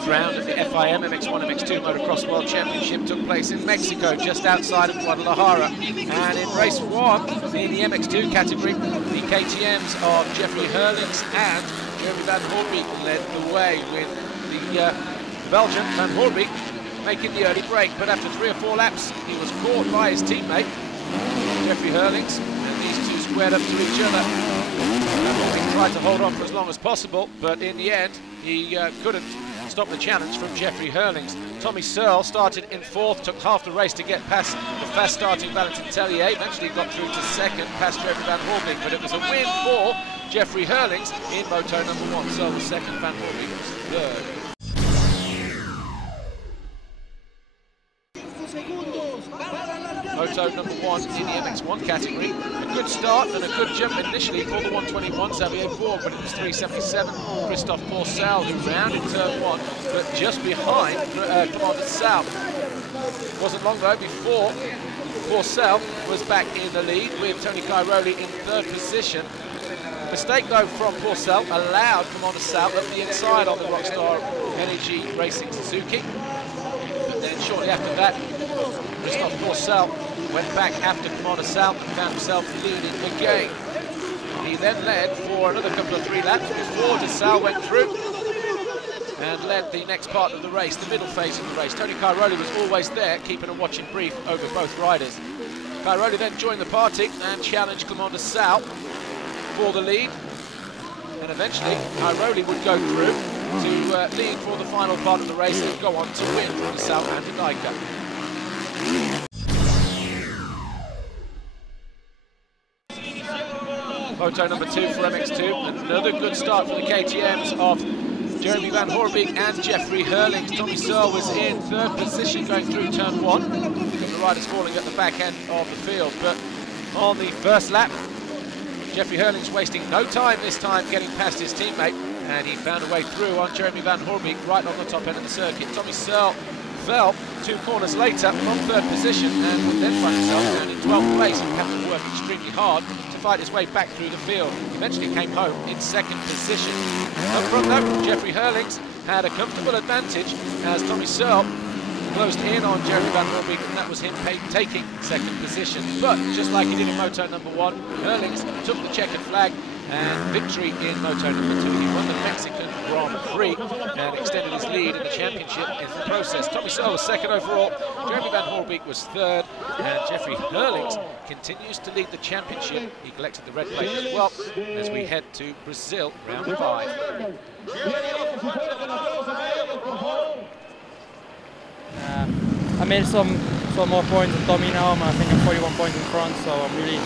fourth round of the FIM MX1 MX2 Motocross World Championship took place in Mexico, just outside of Guadalajara. And in race one, in the MX2 category, the KTMs of Jeffrey Hurlings and Jeremy Van Hoorbeek led the way, with the Belgian Van Hoorbeek making the early break. But after 3 or 4 laps, he was caught by his teammate, Jeffrey Hurlings, and these two squared up to each other. Van Hoorbeek tried to hold on for as long as possible, but in the end, he couldn't stop the challenge from Jeffrey Hurlings. Tommy Searle started in 4th, took half the race to get past the fast starting Valentin Tellier, eventually got through to 2nd, past Jeremy Van Hoorbeek, but it was a win for Jeffrey Hurlings in moto number 1. So the second, Van Hoorbeek was 3rd. Moto number 1 in the MX1 category. A good start and a good jump initially for the 121 Xavier Bourg, but it was 377 Christophe Pourcel who rounded turn 1, but just behind Commander Sal. Wasn't long though before Pourcel was back in the lead, with Tony Cairoli in 3rd position. Mistake though from Pourcel allowed Commander Sal up the inside on the Rockstar Energy Racing Suzuki. But then shortly after that, Christophe Pourcel went back after Commander Sal and found himself leading again. He then led for another couple of 3 laps before de Sal went through and led the next part of the race, the middle phase of the race. Tony Cairoli was always there, keeping a watching brief over both riders. Cairoli then joined the party and challenged Commander Sal for the lead, and eventually Cairoli would go through to lead for the final part of the race and go on to win from Sal and Dika. Moto number 2 for MX2, another good start for the KTMs of Jeremy Van Hoorbeek and Jeffrey Hurlings. Tommy Searle was in 3rd position going through turn 1, with the riders falling at the back end of the field. But on the first lap, Jeffrey Hurlings wasting no time this time getting past his teammate, and he found a way through on Jeremy Van Hoorbeek right on the top end of the circuit. Tommy Searle fell 2 corners later from 3rd position and would then find himself down in 12th place and had to work extremely hard to fight his way back through the field. Eventually came home in 2nd position. Up front though, Jeffrey Hurlings had a comfortable advantage as Tommy Searle closed in on Jeremy Van Hoorbeek, and that was him taking 2nd position. But just like he did in moto number 1, Hurlings took the checkered flag and victory in moto number 2. He won the Mexican Grand Prix and extended his lead in the championship in the process. Tommy Searle was 2nd overall, Jeremy Van Hoorbeek was 3rd, and Jeffrey Hurlings continues to lead the championship. He collected the red plate as well as we head to Brazil, round 5. I made some more points than Tommy now. I think I'm 41 points in front, so I'm really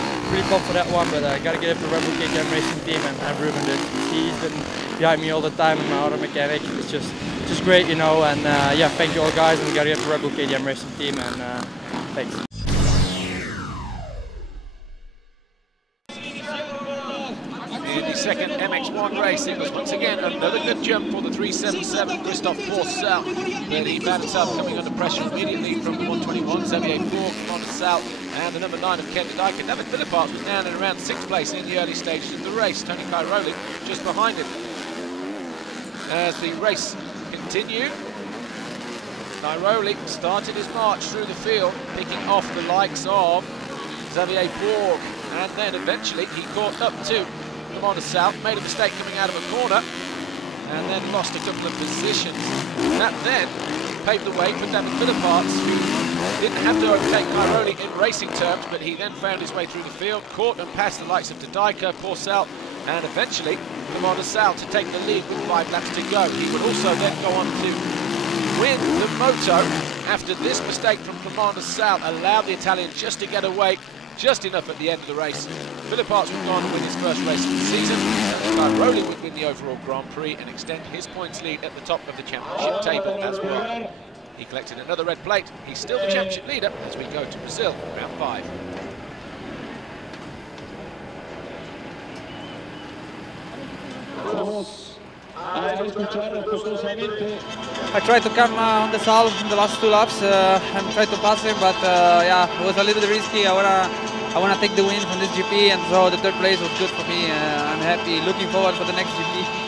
pumped for that one. But I got to give it to the Red Bull KTM racing team and Ruben. He's been behind me all the time, and my other mechanic. It's just great, you know. And yeah, thank you all guys, and got to give it to the Red Bull KTM racing team. And thanks. In the second MX1 race, it was once again another good jump for the 377 Christophe Pourcel, but he found himself coming under pressure immediately from the 121 Xavier Bourg, Commander Sal, and the number 9 of Ken Dika. David Philippart was down and around 6th place in the early stages of the race. Tony Cairoli just behind him. As the race continued, Cairoli started his march through the field, picking off the likes of Xavier Bourg, and then eventually he caught up to Commander Sal, made a mistake coming out of a corner, and then lost a couple of positions. And that then paved the way for David Philippart, who didn't have to overtake Cairoli in racing terms, but he then found his way through the field, caught and passed the likes of Dika, Pourcel, and eventually Commander Sal to take the lead with 5 laps to go. He would also then go on to win the moto after this mistake from Commander Sal allowed the Italian just to get away just enough at the end of the race. Philippart would go on to win his first race of the season, and Cairoli would win the overall Grand Prix and extend his points lead at the top of the championship table as well. He collected another red plate. He's still the championship leader as we go to Brazil, round 5. I tried to come on the Sal in the last 2 laps and tried to pass him, but yeah, it was a little bit risky. I wanna take the win from this GP, and so the 3rd place was good for me. I'm happy, looking forward for the next GP.